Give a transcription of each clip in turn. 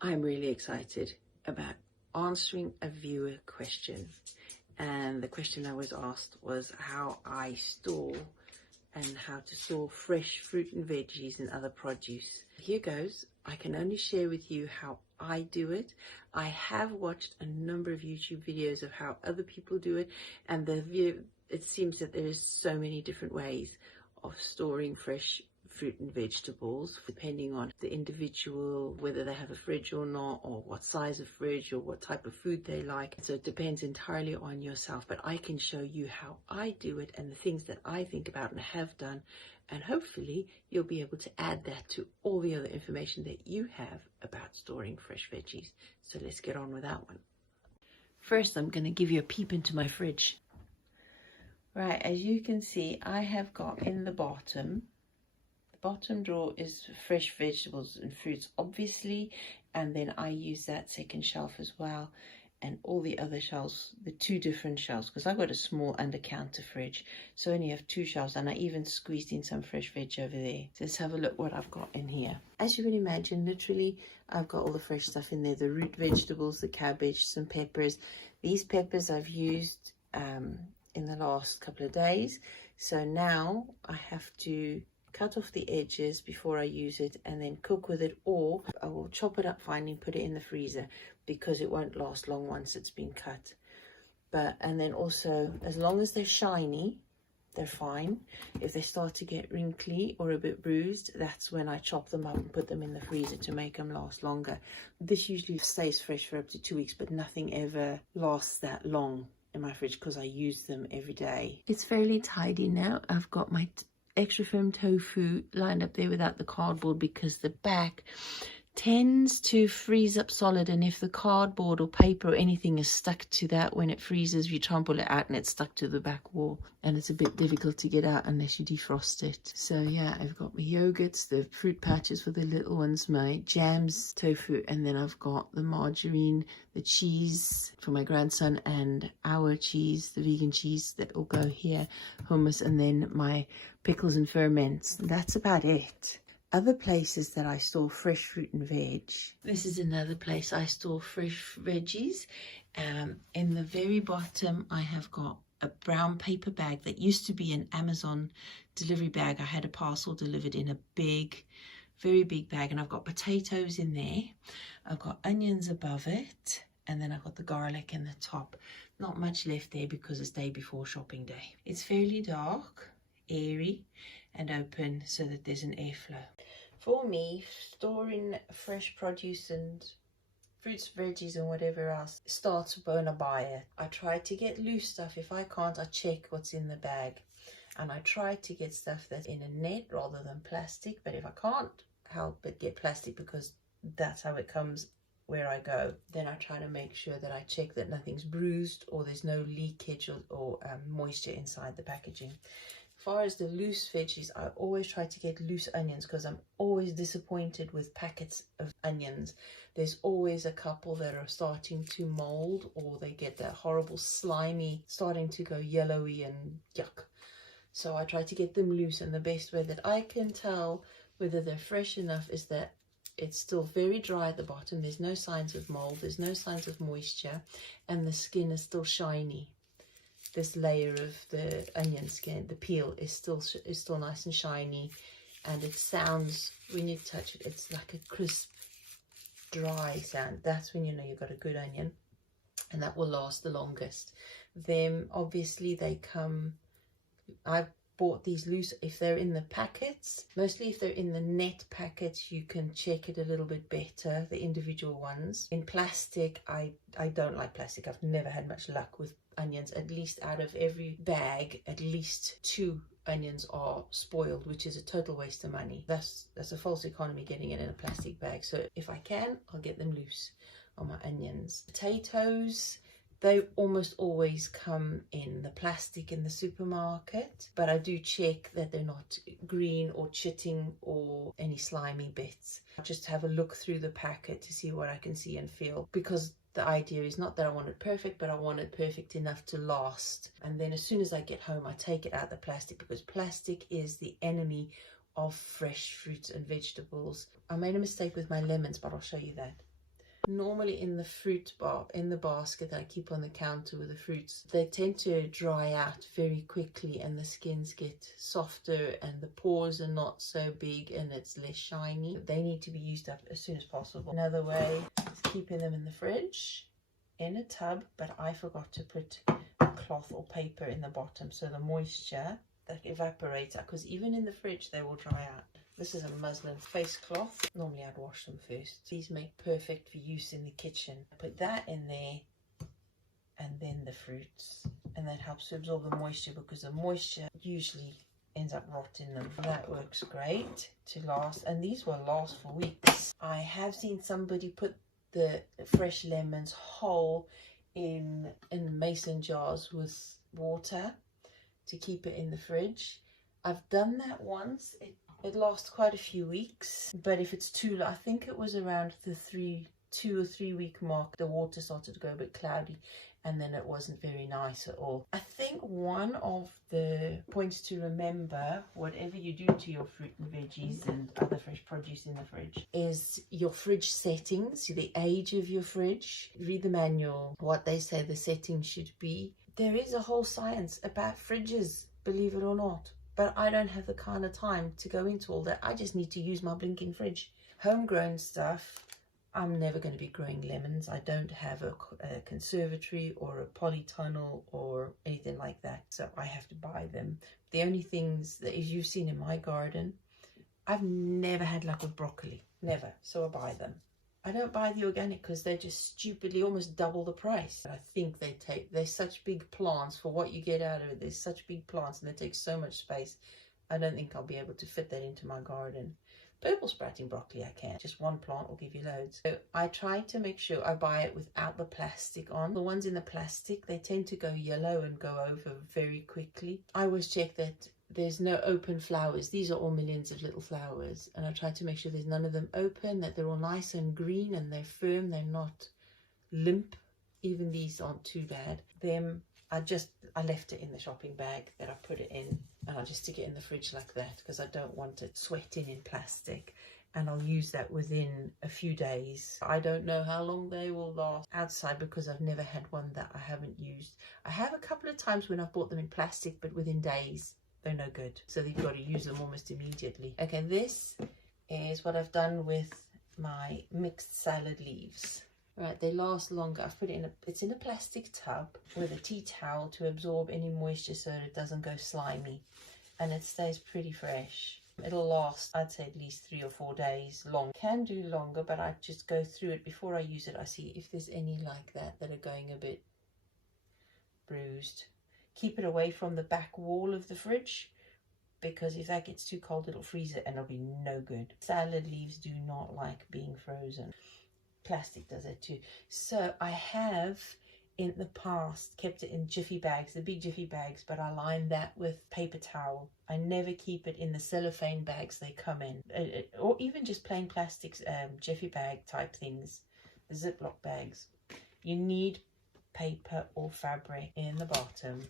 I'm really excited about answering a viewer question. And the question I was asked was how I store and how to store fresh fruit and veggies and other produce. Here goes. I can only share with you how I do it. I have watched a number of YouTube videos of how other people do it, and it seems that there is so many different ways of storing fresh fruit and vegetables, depending on the individual, whether they have a fridge or not, or what size of fridge or what type of food they like. So it depends entirely on yourself, but I can show you how I do it and the things that I think about and have done, and hopefully you'll be able to add that to all the other information that you have about storing fresh veggies. So let's get on with that one. First, I'm going to give you a peep into my fridge. Right, as you can see, I have got in the bottom drawer is fresh vegetables and fruits, obviously, and then I use that second shelf as well, and all the other shelves, the two different shelves, because I've got a small under counter fridge, so I only have two shelves, and I even squeezed in some fresh veg over there. So let's have a look what I've got in here. As you can imagine, literally I've got all the fresh stuff in there, the root vegetables, the cabbage, some peppers. These peppers I've used in the last couple of days, so now I have to cut off the edges before I use it and then cook with it, or I will chop it up fine and put it in the freezer because it won't last long once it's been cut. And then also, as long as they're shiny, they're fine. If they start to get wrinkly or a bit bruised, that's when I chop them up and put them in the freezer to make them last longer. This usually stays fresh for up to 2 weeks, but nothing ever lasts that long in my fridge because I use them every day. It's fairly tidy now. I've got my extra firm tofu lined up there without the cardboard because the back tends to freeze up solid, and if the cardboard or paper or anything is stuck to that when it freezes, you try and pull it out and it's stuck to the back wall, and it's a bit difficult to get out unless you defrost it. So yeah, I've got my yogurts, the fruit patches for the little ones, my jams, tofu, and then I've got the margarine, the cheese for my grandson, and our cheese, the vegan cheese that will go here, hummus, and then my pickles and ferments. That's about it. Other places that I store fresh fruit and veg. This is another place I store fresh veggies. In the very bottom, I have got a brown paper bag that used to be an Amazon delivery bag. I had a parcel delivered in a big, very big bag, and I've got potatoes in there. I've got onions above it, and then I've got the garlic in the top. Not much left there because it's day before shopping day. It's fairly dark, airy, and open so that there's an airflow. For me, storing fresh produce and fruits, veggies and whatever else starts when I buy it. I try to get loose stuff. If I can't, I check what's in the bag, and I try to get stuff that's in a net rather than plastic. But if I can't help but get plastic because that's how it comes where I go, then I try to make sure that I check that nothing's bruised or there's no leakage or moisture inside the packaging. As far as the loose veggies, I always try to get loose onions because I'm always disappointed with packets of onions. There's always a couple that are starting to mold, or they get that horrible slimy, starting to go yellowy and yuck. So I try to get them loose, and the best way that I can tell whether they're fresh enough is that it's still very dry at the bottom. There's no signs of mold, there's no signs of moisture, and the skin is still shiny. This layer of the onion skin, the peel, is still nice and shiny, and it sounds, when you touch it, it's like a crisp, dry sound. That's when you know you've got a good onion, and that will last the longest. Then obviously they come, I've bought these loose if they're in the packets. Mostly if they're in the net packets, you can check it a little bit better, the individual ones. In plastic, I don't like plastic. I've never had much luck with onions. At least out of every bag, at least 2 onions are spoiled, which is a total waste of money. That's a false economy getting it in a plastic bag. So if I can, I'll get them loose on my onions. Potatoes, they almost always come in the plastic in the supermarket, but I do check that they're not green or chitting or any slimy bits. I just have a look through the packet to see what I can see and feel, because the idea is not that I want it perfect, but I want it perfect enough to last. And then as soon as I get home, I take it out of the plastic, because plastic is the enemy of fresh fruits and vegetables. I made a mistake with my lemons, but I'll show you that. Normally in the fruit bar, in the basket that I keep on the counter with the fruits, they tend to dry out very quickly and the skins get softer and the pores are not so big and it's less shiny. They need to be used up as soon as possible. Another way is keeping them in the fridge in a tub, but I forgot to put a cloth or paper in the bottom so the moisture that evaporates out, because even in the fridge they will dry out. This is a muslin face cloth. Normally I'd wash them first. These make perfect for use in the kitchen. Put that in there and then the fruits, and that helps to absorb the moisture because the moisture usually ends up rotting them. That works great to last, and these will last for weeks. I have seen somebody put the fresh lemons whole in mason jars with water to keep it in the fridge. I've done that once. It lasts quite a few weeks, but if it's too, I think it was around the 2 or 3 week mark, the water started to go a bit cloudy and then it wasn't very nice at all. I think one of the points to remember, whatever you do to your fruit and veggies and other fresh produce in the fridge, is your fridge settings, the age of your fridge. Read the manual, what they say the settings should be. There is a whole science about fridges, believe it or not. But I don't have the kind of time to go into all that. I just need to use my blinking fridge. Homegrown stuff, I'm never going to be growing lemons. I don't have a conservatory or a polytunnel or anything like that. So I have to buy them. The only things that you've seen in my garden, I've never had luck with broccoli. Never. So I buy them. I don't buy the organic because they're just stupidly almost double the price. I think they're such big plants for what you get out of it. There's such big plants and they take so much space. I don't think I'll be able to fit that into my garden. Purple sprouting broccoli I can. Just one plant will give you loads. So I try to make sure I buy it without the plastic on. The ones in the plastic, they tend to go yellow and go over very quickly. I always check that there's no open flowers. These are all millions of little flowers, and I try to make sure there's none of them open, that they're all nice and green and they're firm, they're not limp. Even these aren't too bad. Them, I left it in the shopping bag that I put it in, and I just stick it in the fridge like that because I don't want it sweating in plastic, and I'll use that within a few days. I don't know how long they will last outside because I've never had one that I haven't used. I have a couple of times when I've bought them in plastic, but within days they're no good, so you've got to use them almost immediately. Okay, this is what I've done with my mixed salad leaves. Right, they last longer. I've put it it's in a plastic tub with a tea towel to absorb any moisture so that it doesn't go slimy, and it stays pretty fresh. It'll last, I'd say, at least 3 or 4 days long. Can do longer, but I just go through it before I use it. I see if there's any like that are going a bit bruised. Keep it away from the back wall of the fridge, because if that gets too cold, it'll freeze it and it'll be no good. Salad leaves do not like being frozen. Plastic does it too. So I have in the past kept it in jiffy bags, the big jiffy bags, but I line that with paper towel. I never keep it in the cellophane bags they come in, or even just plain plastics, jiffy bag type things, the Ziploc bags. You need paper or fabric in the bottom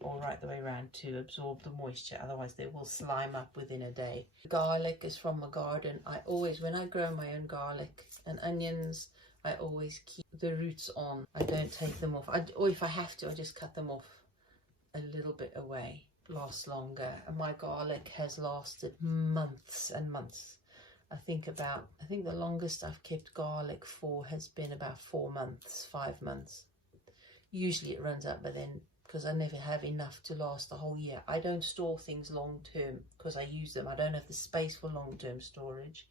or right the way around to absorb the moisture, otherwise they will slime up within a day. Garlic is from my garden. I always, when I grow my own garlic and onions, I always keep the roots on. I don't take them off, or if I have to, I just cut them off a little bit away. Lasts longer, and my garlic has lasted months and months. I think the longest I've kept garlic for has been about 4 months, 5 months. Usually it runs out by then, because I never have enough to last the whole year. I don't store things long term because I use them. I don't have the space for long term storage.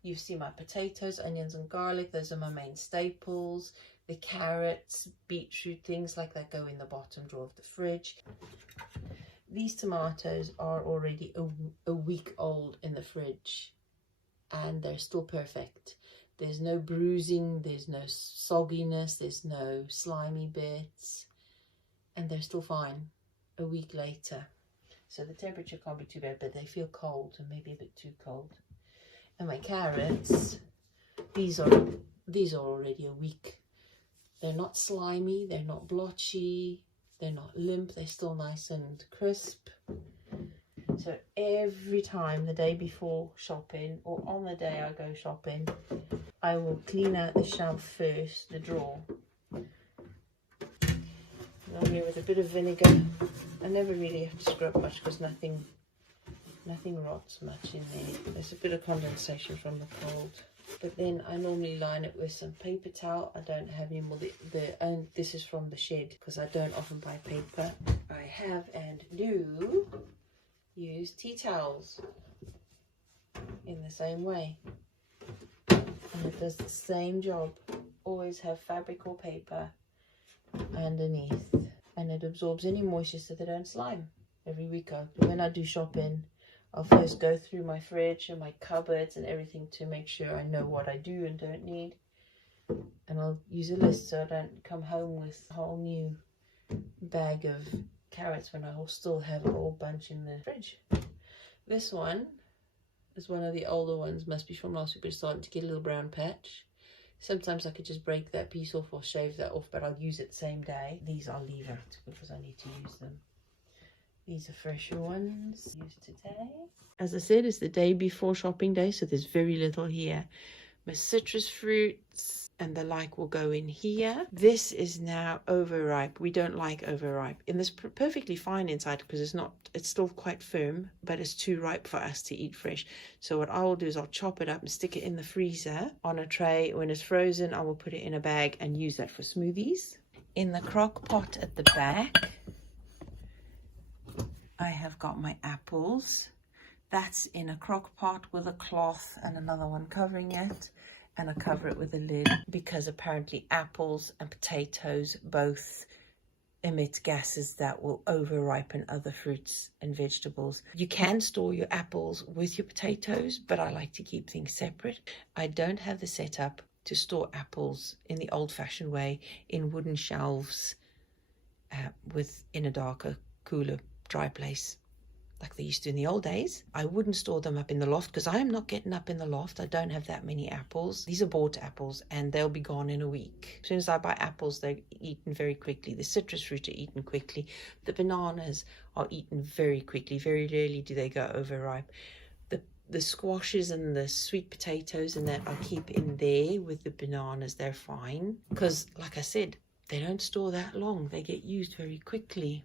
You see my potatoes, onions and garlic. Those are my main staples. The carrots, beetroot, things like that go in the bottom drawer of the fridge. These tomatoes are already a week old in the fridge and they're still perfect. There's no bruising, there's no sogginess, there's no slimy bits. And they're still fine a week later. So the temperature can't be too bad, but they feel cold and maybe a bit too cold. And my carrots, these are already a week. They're not slimy, they're not blotchy, they're not limp, they're still nice and crisp. So every time, the day before shopping or on the day I go shopping, I will clean out the shelf first, the drawer. Normally with a bit of vinegar. I never really have to scrub much because nothing rots much in there. There's a bit of condensation from the cold. But then I normally line it with some paper towel. I don't have any more. And this is from the shed because I don't often buy paper. I have and do use tea towels in the same way. And it does the same job. Always have fabric or paper underneath. And it absorbs any moisture so they don't slime. Every week when I do shopping, I'll first go through my fridge and my cupboards and everything to make sure I know what I do and don't need. And I'll use a list so I don't come home with a whole new bag of carrots when I will still have a whole bunch in the fridge. This one is one of the older ones, must be from last week, but it's starting to get a little brown patch. Sometimes I could just break that piece off or shave that off, but I'll use it the same day. These I'll leave out because I need to use them. These are fresher ones used today. As I said, it's the day before shopping day, so there's very little here. My citrus fruits and the like will go in here. This is now overripe. We don't like overripe. And it's perfectly fine inside because it's still quite firm, but it's too ripe for us to eat fresh. So what I will do is I'll chop it up and stick it in the freezer on a tray. When it's frozen, I will put it in a bag and use that for smoothies. In the crock pot at the back, I have got my apples. That's in a crock pot with a cloth and another one covering it, and I cover it with a lid because apparently apples and potatoes both emit gases that will over-ripen other fruits and vegetables. You can store your apples with your potatoes, but I like to keep things separate. I don't have the setup to store apples in the old-fashioned way in wooden shelves in a darker, cooler, dry place like they used to in the old days. I wouldn't store them up in the loft because I am not getting up in the loft. I don't have that many apples. These are bought apples and they'll be gone in a week. As soon as I buy apples, they're eaten very quickly. The citrus fruit are eaten quickly. The bananas are eaten very quickly. Very rarely do they go overripe. The squashes and the sweet potatoes and that I keep in there with the bananas. They're fine because, like I said, they don't store that long. They get used very quickly.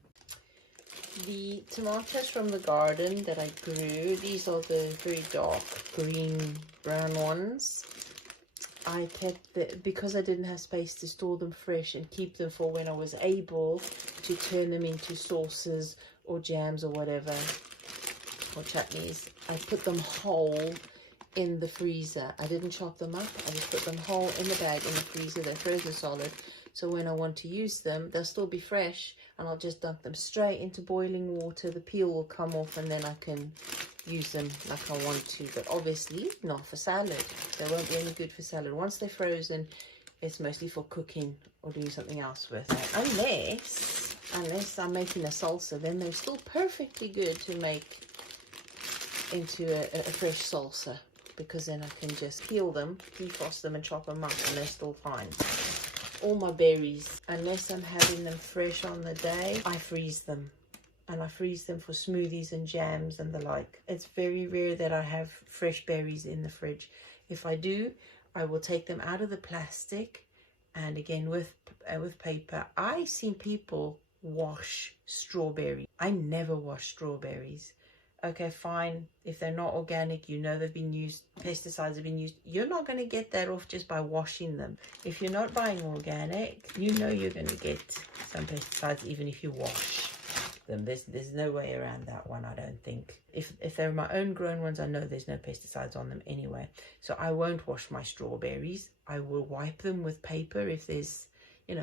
The tomatoes from the garden that I grew, these are the very dark green brown ones. I kept because I didn't have space to store them fresh and keep them for when I was able to turn them into sauces or jams or whatever, or chutneys. I put them whole in the freezer. I didn't chop them up. I just put them whole in the bag in the freezer. They're frozen solid. So when I want to use them, they'll still be fresh, and I'll just dump them straight into boiling water. The peel will come off, and then I can use them like I want to. But obviously not for salad. They won't be any good for salad. Once they're frozen, it's mostly for cooking or doing something else with it. Unless I'm making a salsa, then they're still perfectly good to make into a fresh salsa, because then I can just peel them, defrost them and chop them up, and they're still fine. All my berries, unless I'm having them fresh on the day, I freeze them. And I freeze them for smoothies and jams and the like. It's very rare that I have fresh berries in the fridge. If I do, I will take them out of the plastic, and again with paper. I've seen people wash strawberries. I never wash strawberries. Okay, fine. If they're not organic, you know they've been used, pesticides have been used. You're not going to get that off just by washing them. If you're not buying organic, you know you're going to get some pesticides even if you wash them. There's no way around that one, I don't think. If they're my own grown ones, I know there's no pesticides on them anyway. So I won't wash my strawberries. I will wipe them with paper if there's,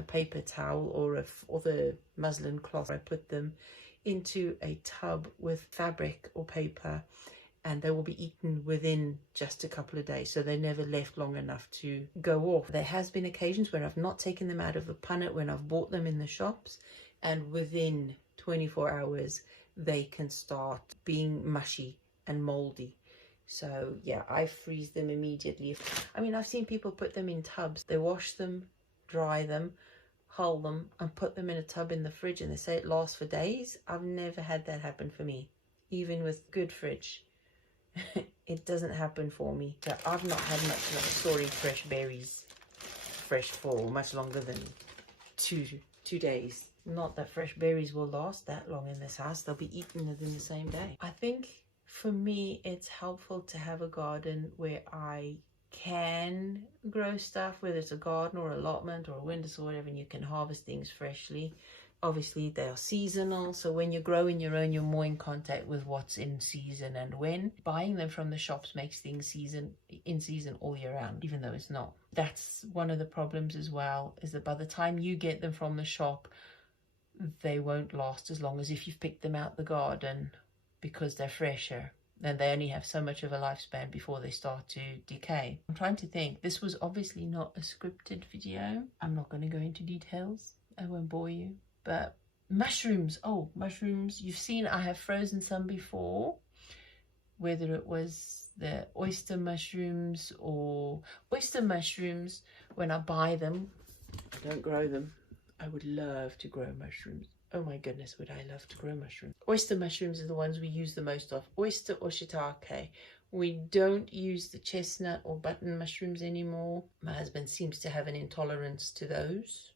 paper towel or the muslin cloth. I put them into a tub with fabric or paper, and they will be eaten within just a couple of days, so they're never left long enough to go off. There has been occasions when I've not taken them out of the punnet when I've bought them in the shops, and within 24 hours they can start being mushy and moldy. So yeah, I freeze them immediately. I've seen people put them in tubs. They wash them, dry them, hull them, and put them in a tub in the fridge, and they say it lasts for days. I've never had that happen for me, even with good fridge. it doesn't happen for me. So I've not had much luck storing fresh berries fresh for much longer than two days. Not that fresh berries will last that long in this house. They'll be eaten within the same day. I think for me it's helpful to have a garden where I can grow stuff, whether it's a garden or allotment or a windowsill or whatever, and you can harvest things freshly. Obviously they are seasonal, so when you're growing your own, you're more in contact with what's in season and when. Buying them from the shops makes things in season all year round, even though it's not. That's one of the problems as well, is that by the time you get them from the shop, they won't last as long as if you've picked them out the garden, because they're fresher and they only have so much of a lifespan before they start to decay. I'm trying to think. This was obviously not a scripted video. I'm not going to go into details. I won't bore you. But mushrooms, mushrooms, you've seen I have frozen some before, whether it was the oyster mushrooms or oyster mushrooms. When I buy them, I don't grow them. I would love to grow mushrooms. Oh my goodness, would I love to grow mushrooms. Oyster mushrooms are the ones we use the most of, oyster or shiitake. We don't use the chestnut or button mushrooms anymore. My husband seems to have an intolerance to those.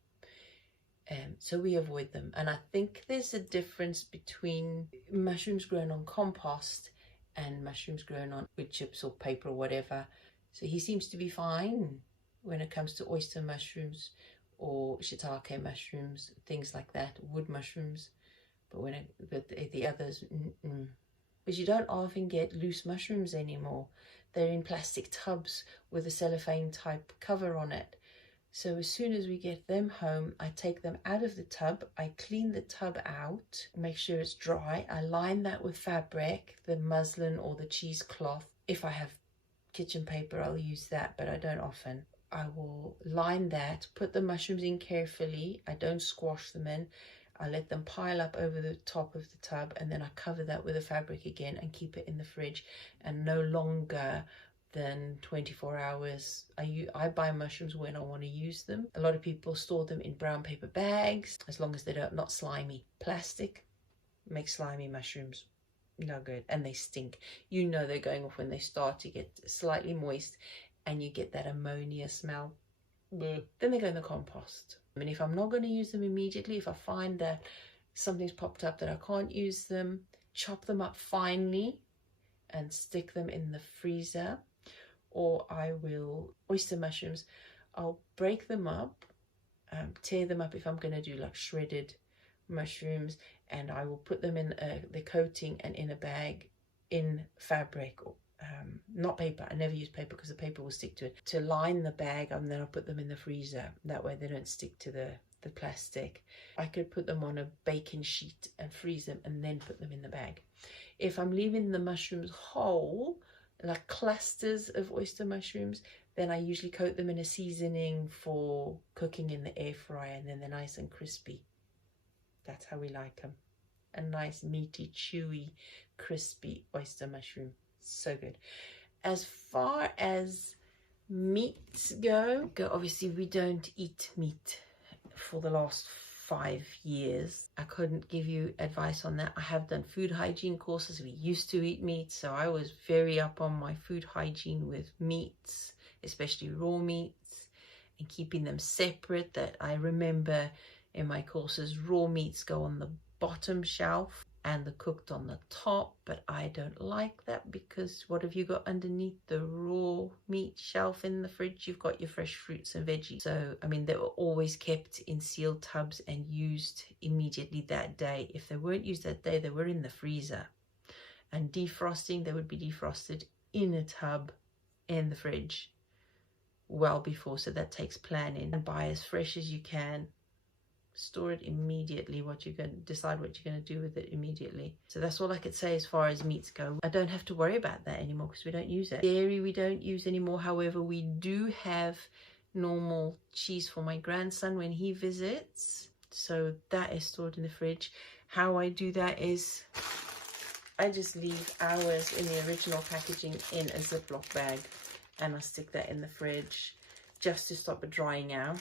So we avoid them. And I think there's a difference between mushrooms grown on compost and mushrooms grown on wood chips or paper or whatever. So he seems to be fine when it comes to oyster mushrooms or shiitake mushrooms, things like that, wood mushrooms. But when the others, But you don't often get loose mushrooms anymore. They're in plastic tubs with a cellophane type cover on it. So as soon as we get them home, I take them out of the tub, I clean the tub out, make sure it's dry. I line that with fabric, the muslin or the cheesecloth. If I have kitchen paper, I'll use that, but I don't often. I will line that, put the mushrooms in carefully. I don't squash them in. I let them pile up over the top of the tub, and then I cover that with a fabric again and keep it in the fridge, and no longer than 24 hours. I buy mushrooms when I want to use them. A lot of people store them in brown paper bags, as long as they're not slimy. Plastic makes slimy mushrooms. No good. And they stink. You know they're going off when they start to get slightly moist and you get that ammonia smell. Then they go in the compost. And if I'm not going to use them immediately, if I find that something's popped up that I can't use them, chop them up finely and stick them in the freezer. Or I will, oyster mushrooms, I'll break them up, tear them up if I'm going to do like shredded mushrooms, and I will put them in the coating and in a bag in fabric, not paper. I never use paper because the paper will stick to it, to line the bag, and then I'll put them in the freezer. That way they don't stick to the plastic. I could put them on a baking sheet and freeze them and then put them in the bag. If I'm leaving the mushrooms whole, like clusters of oyster mushrooms, then I usually coat them in a seasoning for cooking in the air fryer, and then they're nice and crispy. That's how we like them. A nice meaty, chewy, crispy oyster mushroom. So good. As far as meats go, obviously we don't eat meat for the last 5 years. I couldn't give you advice on that. I have done food hygiene courses. We used to eat meat, so I was very up on my food hygiene with meats, especially raw meats, and keeping them separate. That I remember in my courses, raw meats go on the bottom shelf and the cooked on the top, but I don't like that, because what have you got underneath the raw meat shelf in the fridge? You've got your fresh fruits and veggies. So I mean, they were always kept in sealed tubs and used immediately that day. If they weren't used that day, they were in the freezer. And defrosting, they would be defrosted in a tub in the fridge well before, so that takes planning. And buy as fresh as you can. Store it immediately. Decide what you're going to do with it immediately. So that's all I could say as far as meats go. I don't have to worry about that anymore because we don't use it. Dairy we don't use anymore. However, we do have normal cheese for my grandson when he visits, so that is stored in the fridge. How I do that is I just leave ours in the original packaging in a Ziploc bag, and I stick that in the fridge just to stop it drying out.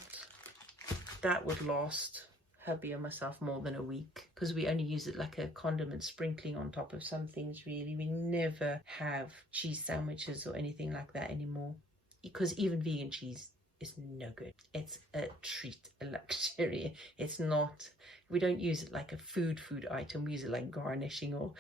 That would last hubby or myself more than a week, because we only use it like a condiment sprinkling on top of some things. Really, we never have cheese sandwiches or anything like that anymore, because even vegan cheese is no good. It's a treat, a luxury. It's not, we don't use it like a food item. We use it like garnishing or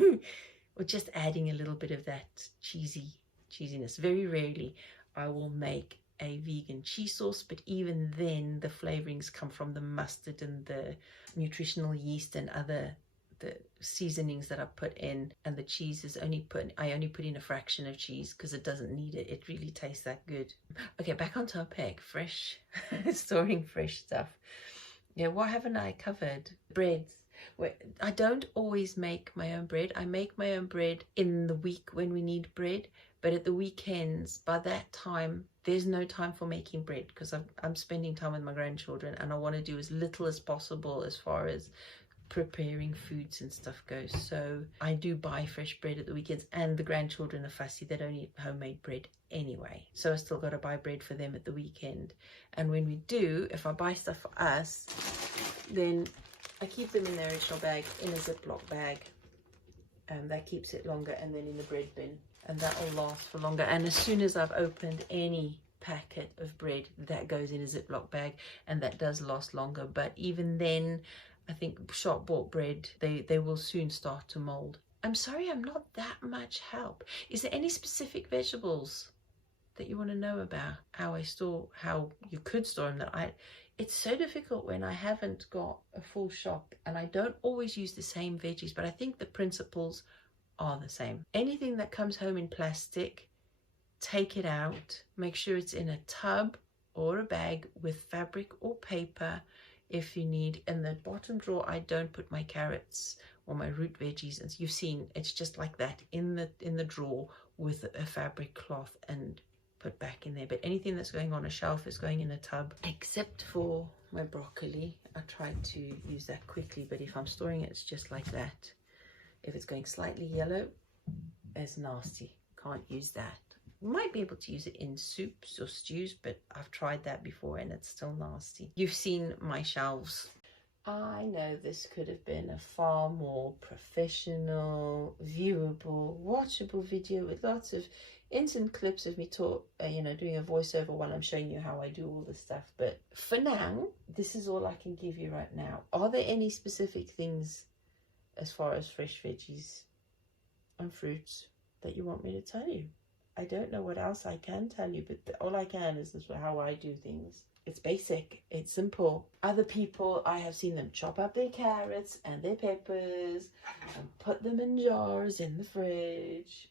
or just adding a little bit of that cheesiness. Very rarely I will make a vegan cheese sauce, but even then the flavorings come from the mustard and the nutritional yeast and the seasonings that I put in, and the cheese is I only put in a fraction of cheese because it doesn't need it. It really tastes that good. Okay, back on topic. Fresh storing fresh stuff. Yeah, what haven't I covered? Breads. Well, I don't always make my own bread. I make my own bread in the week when we need bread, but at the weekends, by that time, there's no time for making bread because I'm spending time with my grandchildren, and I want to do as little as possible as far as preparing foods and stuff goes. So I do buy fresh bread at the weekends, and the grandchildren are fussy. They don't eat homemade bread anyway, so I still got to buy bread for them at the weekend. And when we do, if I buy stuff for us, then I keep them in their original bag, in a Ziploc bag, and that keeps it longer, and then in the bread bin, and that will last for longer. And as soon as I've opened any packet of bread, that goes in a Ziploc bag, and that does last longer. But even then, I think shop bought bread, they will soon start to mold. I'm sorry, I'm not that much help. Is there any specific vegetables that you want to know about? How you could store them? It's so difficult when I haven't got a full shop, and I don't always use the same veggies, but I think the principles are the same. Anything that comes home in plastic, take it out, make sure it's in a tub or a bag with fabric or paper if you need. In the bottom drawer, I don't put my carrots or my root veggies, and you've seen it's just like that in the drawer with a fabric cloth and put back in there. But anything that's going on a shelf is going in a tub, except for my broccoli. I try to use that quickly, but if I'm storing it, it's just like that. If it's going slightly yellow, it's nasty, can't use that. Might be able to use it in soups or stews, but I've tried that before and it's still nasty. You've seen my shelves. I know this could have been a far more professional, viewable, watchable video with lots of instant clips of me doing a voiceover while I'm showing you how I do all this stuff. But for now, this is all I can give you right now. Are there any specific things as far as fresh veggies and fruits that you want me to tell you? I don't know what else I can tell you, but all I can is how I do things. It's basic, it's simple. Other people, I have seen them chop up their carrots and their peppers and put them in jars in the fridge,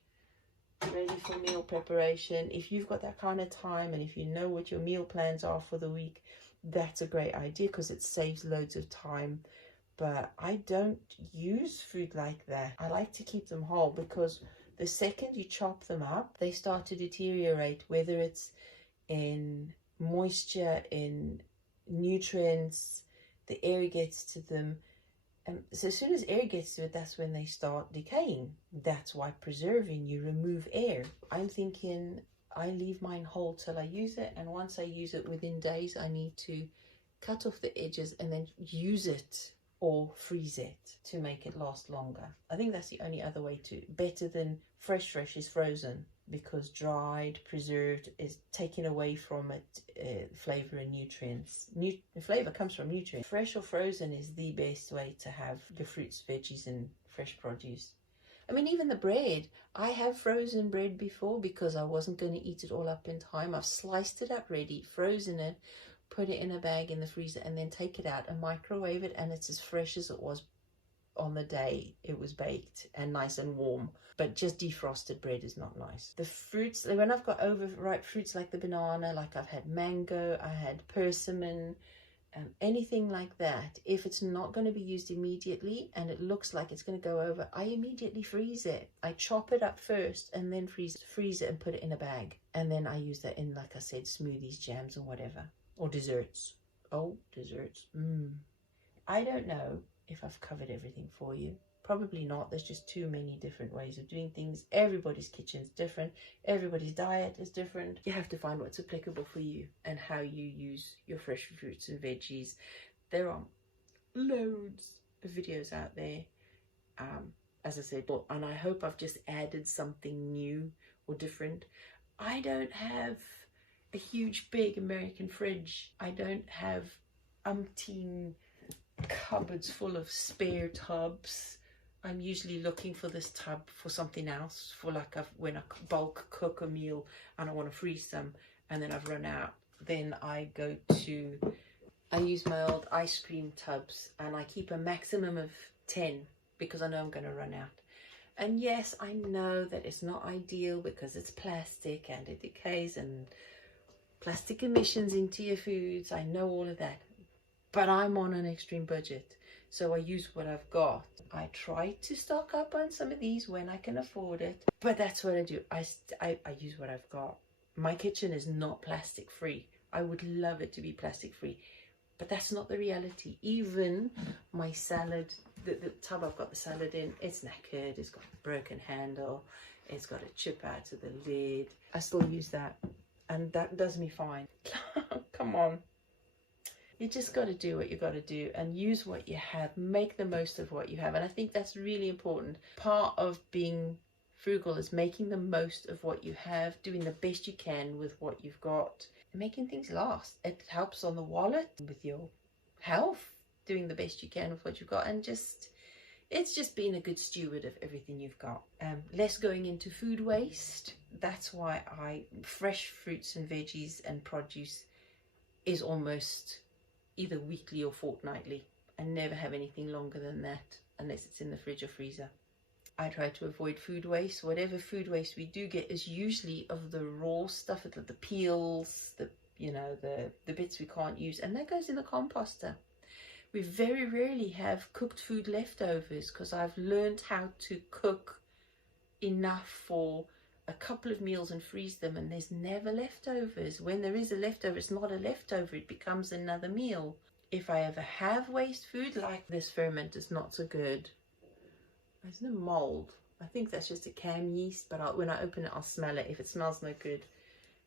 ready for meal preparation. If you've got that kind of time, and if you know what your meal plans are for the week, that's a great idea because it saves loads of time. But I don't use food like that. I like to keep them whole, because the second you chop them up, they start to deteriorate, whether it's in moisture, in nutrients, the air gets to them. And so as soon as air gets to it, that's when they start decaying. That's why preserving, you remove air. I'm thinking I leave mine whole till I use it. And once I use it, within days, I need to cut off the edges and then use it or freeze it to make it last longer. I think that's the only other way to. Better than fresh is frozen, because dried, preserved is taken away from it flavor and nutrients. Flavor comes from nutrients. Fresh or frozen is the best way to have your fruits, veggies and fresh produce. I mean, even the bread, I have frozen bread before because I wasn't going to eat it all up in time. I've sliced it up ready, frozen it, put it in a bag in the freezer, and then take it out and microwave it, and it's as fresh as it was on the day it was baked, and nice and warm. But just defrosted bread is not nice. The fruits, when I've got overripe fruits like the banana, like I've had mango, I had persimmon, anything like that, if it's not going to be used immediately and it looks like it's going to go over, I immediately freeze it. I chop it up first and then freeze it and put it in a bag, and then I use that in, like I said, smoothies, jams or whatever. Or desserts. Oh, desserts. I don't know if I've covered everything for you. Probably not. There's just too many different ways of doing things. Everybody's kitchen's different. Everybody's diet is different. You have to find what's applicable for you and how you use your fresh fruits and veggies. There are loads of videos out there, as I said, and I hope I've just added something new or different. I don't have a huge big American fridge. I don't have umpteen cupboards full of spare tubs. I'm usually looking for this tub for something else, for like when I bulk cook a meal and I want to freeze them and then I've run out, then I use my old ice cream tubs, and I keep a maximum of 10 because I know I'm going to run out. And yes, I know that it's not ideal because it's plastic and it decays and plastic emissions into your foods. I know all of that, but I'm on an extreme budget, so I use what I've got. I try to stock up on some of these when I can afford it, but that's what I do. I use what I've got. My kitchen is not plastic free. I would love it to be plastic free, but that's not the reality. Even my salad, the tub I've got the salad in, it's knackered, it's got a broken handle, it's got a chip out of the lid. I still use that, and that does me fine. Come on. You just got to do what you got to do and use what you have. Make the most of what you have. And I think that's really important. Part of being frugal is making the most of what you have, doing the best you can with what you've got, and making things last. It helps on the wallet, with your health, doing the best you can with what you've got, and it's just being a good steward of everything you've got. Less going into food waste. That's why fresh fruits and veggies and produce is almost either weekly or fortnightly. I never have anything longer than that unless it's in the fridge or freezer. I try to avoid food waste. Whatever food waste we do get is usually of the raw stuff, the peels, the bits we can't use, and that goes in the composter. We very rarely have cooked food leftovers because I've learned how to cook enough for a couple of meals and freeze them, and there's never leftovers. When there is a leftover, it's not a leftover, it becomes another meal. If I ever have waste food, like this ferment is not so good. There's no mold. I think that's just a cam yeast, but when I open it, I'll smell it. If it smells no good,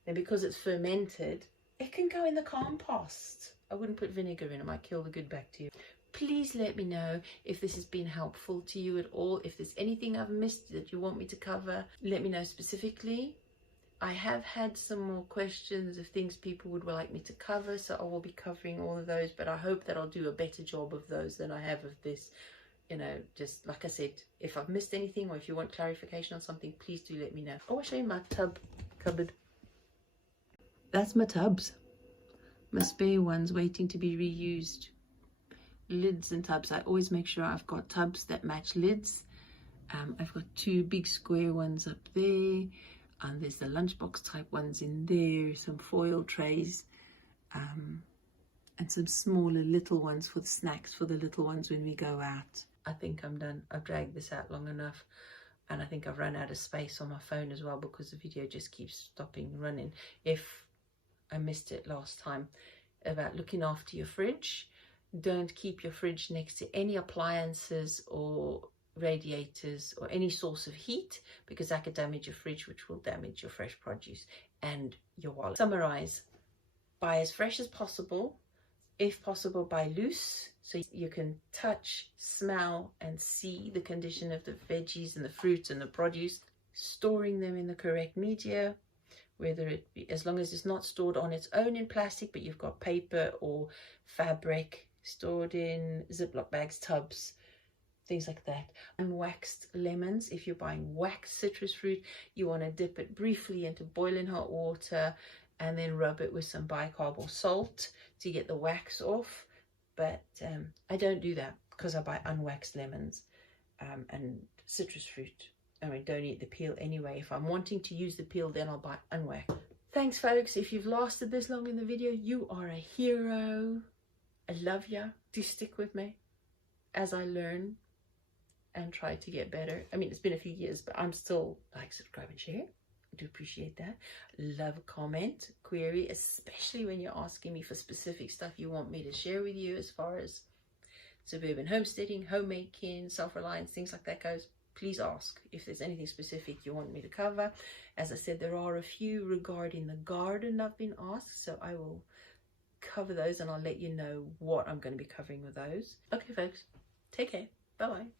then because it's fermented, it can go in the compost. I wouldn't put vinegar in, it might kill the good bacteria. Please let me know if this has been helpful to you at all. If there's anything I've missed that you want me to cover, let me know specifically. I have had some more questions of things people would like me to cover, so I will be covering all of those, but I hope that I'll do a better job of those than I have of this. Just like I said, if I've missed anything or if you want clarification on something, please do let me know. Oh, I'll show you my tub cupboard. That's my tubs. My spare ones waiting to be reused. Lids and tubs. I always make sure I've got tubs that match lids. I've got 2 big square ones up there, and there's the lunchbox type ones in there, some foil trays, and some smaller little ones for the snacks for the little ones when we go out. I think I'm done. I've dragged this out long enough, and I think I've run out of space on my phone as well because the video just keeps stopping running. If I missed it last time about looking after your fridge, don't keep your fridge next to any appliances or radiators or any source of heat, because that could damage your fridge, which will damage your fresh produce and your wallet. Summarize: buy as fresh as possible. If possible, buy loose so you can touch, smell and see the condition of the veggies and the fruits and the produce. Storing them in the correct media, whether it be, as long as it's not stored on its own in plastic, but you've got paper or fabric stored in Ziploc bags, tubs, things like that. Unwaxed lemons. If you're buying waxed citrus fruit, you want to dip it briefly into boiling hot water and then rub it with some bicarb or salt to get the wax off. But I don't do that because I buy unwaxed lemons and citrus fruit. I mean, don't eat the peel anyway. If I'm wanting to use the peel, then I'll buy unwaxed. Thanks, folks. If you've lasted this long in the video, you are a hero. I love ya. Do stick with me as I learn and try to get better. I mean, it's been a few years, but I'm still like, subscribe and share. I do appreciate that. Love a comment, query, especially when you're asking me for specific stuff you want me to share with you as far as suburban homesteading, homemaking, self-reliance, things like that goes. Please ask if there's anything specific you want me to cover. As I said, there are a few regarding the garden I've been asked, so I will cover those, and I'll let you know what I'm going to be covering with those. Okay folks, take care, bye bye.